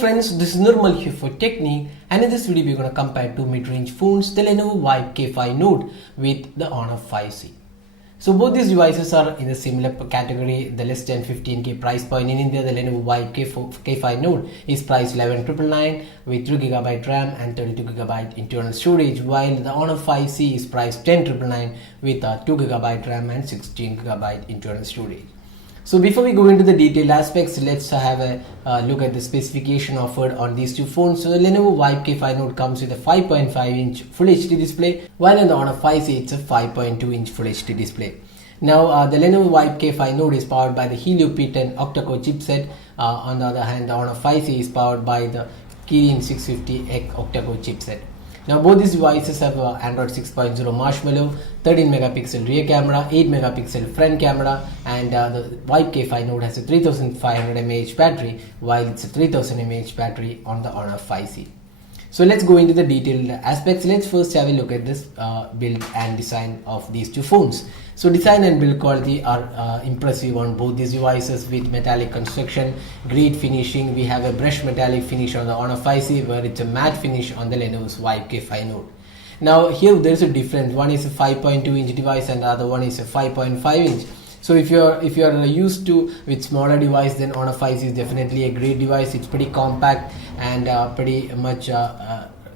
friends, this is Nirmal here for Technique, and in this video we're going to compare two mid-range phones, the Lenovo Vibe K5 Note with the Honor 5C. So both these devices are in a similar category, the less than 15k price point. In India, the Lenovo Vibe K5 Note is priced 11,999 with 2GB RAM and 32GB internal storage, while the Honor 5C is priced 10,999 with 2GB RAM and 16GB internal storage. So before we go into the detailed aspects, let's have a look at the specification offered on these two phones. So the Lenovo Vibe K5 Note comes with a 5.5-inch Full HD display, while on the Honor 5C it's a 5.2-inch Full HD display. Now the Lenovo Vibe K5 Note is powered by the Helio P10 octa-core chipset. On the other hand, the Honor 5C is powered by the Kirin 650X octa-core chipset. Now both these devices have Android 6.0 Marshmallow, 13 megapixel rear camera, 8 megapixel front camera, and the Vibe K5 Note has a 3500 mAh battery, while it's a 3000 mAh battery on the Honor 5C. So let's go into the detailed aspects. Let's first have a look at this build and design of these two phones. So design and build quality are impressive on both these devices with metallic construction, great finishing. We have a brushed metallic finish on the Honor 5C, where it's a matte finish on the Lenovo's Vibe K5 Note. Now here there's a difference. One is a 5.2-inch device and the other one is a 5.5-inch. So if you're used to with smaller device, then Honor 5C is definitely a great device. It's pretty compact and pretty much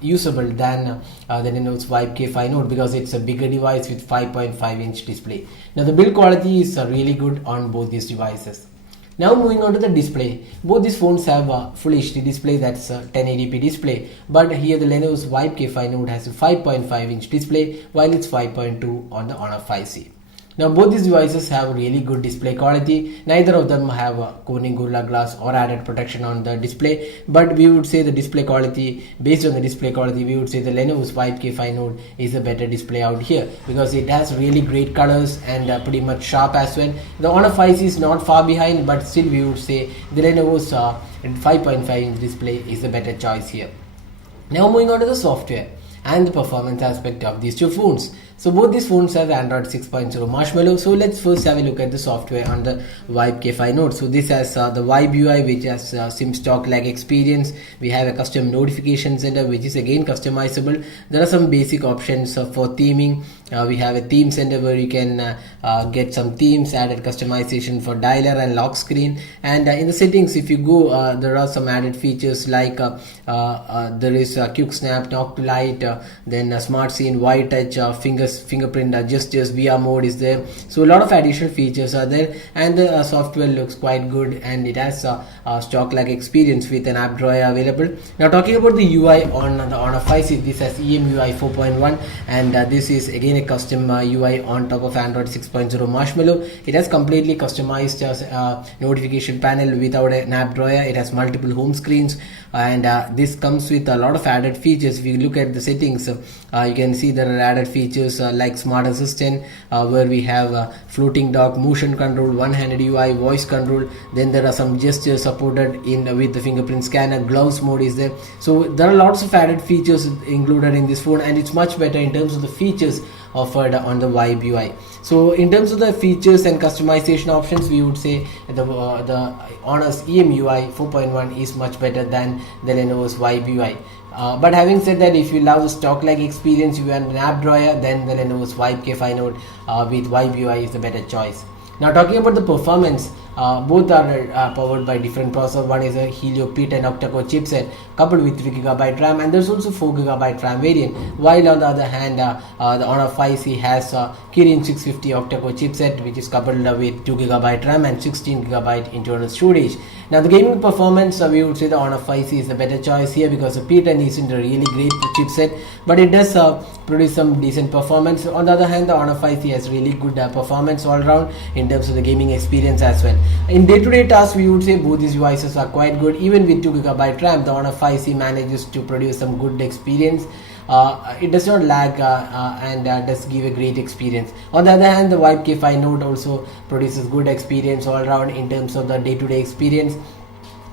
usable than the Lenovo's Vibe K5 Note, because it's a bigger device with 5.5-inch display. Now the build quality is really good on both these devices. Now moving on to the display, both these phones have a Full HD display, that's a 1080p display, but here the Lenovo's Vibe K5 Note has a 5.5-inch display, while it's 5.2 on the Honor 5C. Now both these devices have really good display quality. Neither of them have a Corning Gorilla Glass or added protection on the display, but we would say the display quality, based on the display quality, we would say the Lenovo's Vibe K5 Note is a better display out here, because it has really great colors and pretty much sharp as well. The Honor 5C is not far behind, but still we would say the Lenovo's 5.5-inch display is the better choice here. Now moving on to the software and the performance aspect of these two phones. So both these phones have Android 6.0 Marshmallow. So let's first have a look at the software on the Vibe K5 Note. So this has the Vibe UI, which has SIM stock-like experience. We have a custom notification center, which is again customizable. There are some basic options for theming. We have a theme center where you can get some themes, added customization for dialer and lock screen. And in the settings, if you go, there are some added features like there is a quick snap, knock to light, then smart scene, white touch, fingerprint gestures, VR mode is there. So a lot of additional features are there, and the software looks quite good, and it has a stock-like experience with an app drawer available. Now talking about the UI on the Honor 5C, this has EMUI 4.1, and this is again a custom UI on top of Android 6.0 Marshmallow. It has completely customized notification panel without an app drawer. It has multiple home screens, and this comes with a lot of added features. If you look at the settings, you can see there are added features like Smart Assistant, where we have floating dock, motion control, one-handed UI, voice control. Then there are some gestures supported with the fingerprint scanner. Gloves mode is there. So there are lots of added features included in this phone, and it's much better in terms of the features offered on the Vibe UI. So in terms of the features and customization options, we would say the Honor's EMUI 4.1 is much better than the Lenovo's Vibe UI. But having said that, if you love the stock-like experience, you want an app drawer, then the Lenovo's Vibe K5 Note with Vibe UI is the better choice. Now talking about the performance, both are powered by different processors. One is a Helio P10 octa-core chipset coupled with 3GB RAM, and there's also 4GB RAM variant, while on the other hand the Honor 5C has a Kirin 650 octa-core chipset, which is coupled with 2GB RAM and 16GB internal storage. Now the gaming performance, we would say the Honor 5C is the better choice here, because the P10 isn't a really great chipset, but it does produce some decent performance. On the other hand, the Honor 5C has really good performance all around in terms of the gaming experience as well. In day-to-day tasks, we would say both these devices are quite good. Even with 2GB RAM, the Honor 5C manages to produce some good experience. It does not lag and does give a great experience. On the other hand, the Vibe K5 Note also produces good experience all around in terms of the day-to-day experience.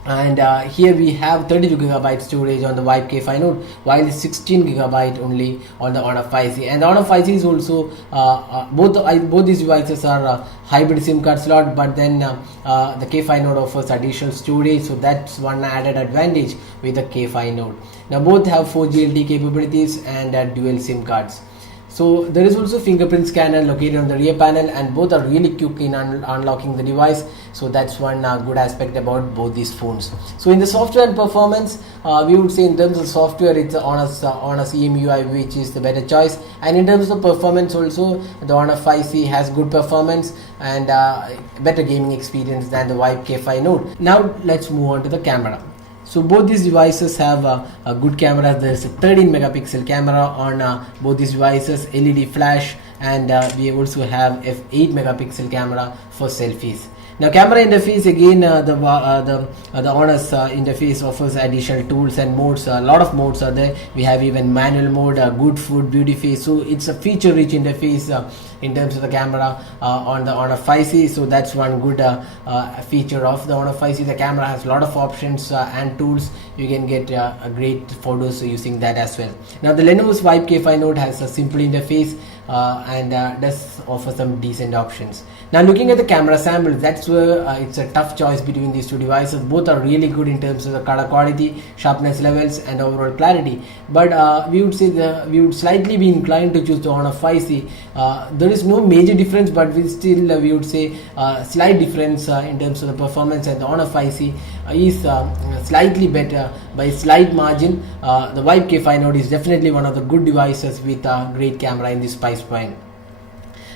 And here we have 32 gigabyte storage on the Vibe K5 Note, while it's 16 gigabyte only on the Honor 5C. And the Honor 5C is also both these devices are hybrid SIM card slot, but then the K5 Note offers additional storage, so that's one added advantage with the K5 Note. Now both have 4G LTE capabilities and dual SIM cards. So there is also fingerprint scanner located on the rear panel, and both are really quick in unlocking the device. So that's one good aspect about both these phones. So in the software and performance, we would say in terms of software, it's Honor's EMUI, which is the better choice. And in terms of performance also, the Honor 5C has good performance and better gaming experience than the Vibe K5 Note. Now let's move on to the camera. So both these devices have a good camera. There's a 13 megapixel camera on both these devices, LED flash, and we also have f8 megapixel camera for selfies. Now camera interface, again the Honor's interface offers additional tools and modes. A lot of modes are there. We have even manual mode, good food, beauty face. So it's a feature rich interface in terms of the camera on the Honor 5C. So that's one good feature of the Honor 5C. The camera has a lot of options and tools. You can get great photos using that as well. Now the Lenovo's Vibe K5 Note has a simple interface and does offer some decent options. Now looking at the camera samples, that's where it's a tough choice between these two devices. Both are really good in terms of the color quality, sharpness levels, and overall clarity. But we would say we would slightly be inclined to choose the Honor 5C. There is no major difference, but we would say slight difference in terms of the performance, and the Honor 5C is slightly better by a slight margin. The Vibe K5 Note is definitely one of the good devices with a great camera in this price point.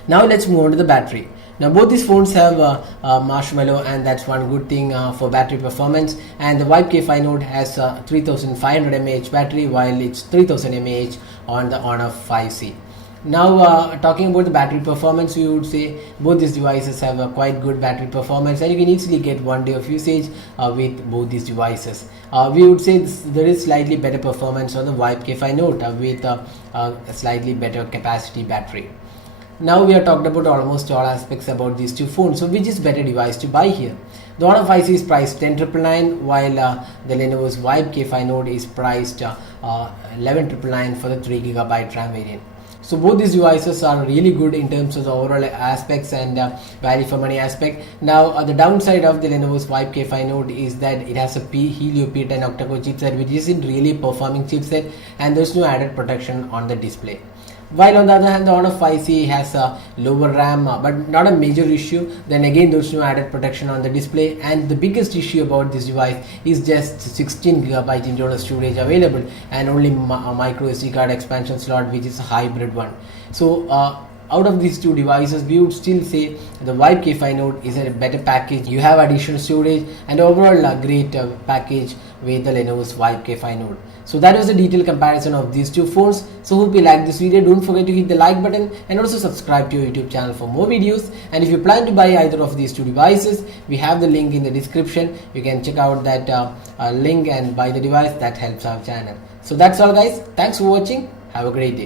Now let's move on to the battery. Now both these phones have marshmallow, and that's one good thing for battery performance. And the Vibe K5 Note has 3500 mAh battery, while it's 3000 mAh on the Honor 5C. Now talking about the battery performance, we would say both these devices have a quite good battery performance, and you can easily get 1 day of usage with both these devices. We would say there is slightly better performance on the Vibe K5 Note with a slightly better capacity battery. Now we have talked about almost all aspects about these two phones. So which is better device to buy here? The Honor 5C is priced 10,999, while the Lenovo's Vibe K5 Note is priced 11,999 for the 3GB RAM variant. So both these devices are really good in terms of the overall aspects and value for money aspect. Now the downside of the Lenovo's Vibe K5 Note is that it has a Helio P10 octa-core chipset, which isn't really a performing chipset, and there's no added protection on the display. While on the other hand, the Honor 5C has a lower RAM, but not a major issue. Then again, there's no added protection on the display, and the biggest issue about this device is just 16GB internal storage available, and only a micro SD card expansion slot, which is a hybrid one. So out of these two devices, we would still say the Vibe K5 Note is a better package. You have additional storage and overall a great package with the Lenovo's Vibe K5 Note. So that was a detailed comparison of these two phones. So hope you liked this video. Don't forget to hit the like button and also subscribe to your YouTube channel for more videos. And if you plan to buy either of these two devices, we have the link in the description. You can check out that link and buy the device. That helps our channel. So that's all guys. Thanks for watching. Have a great day.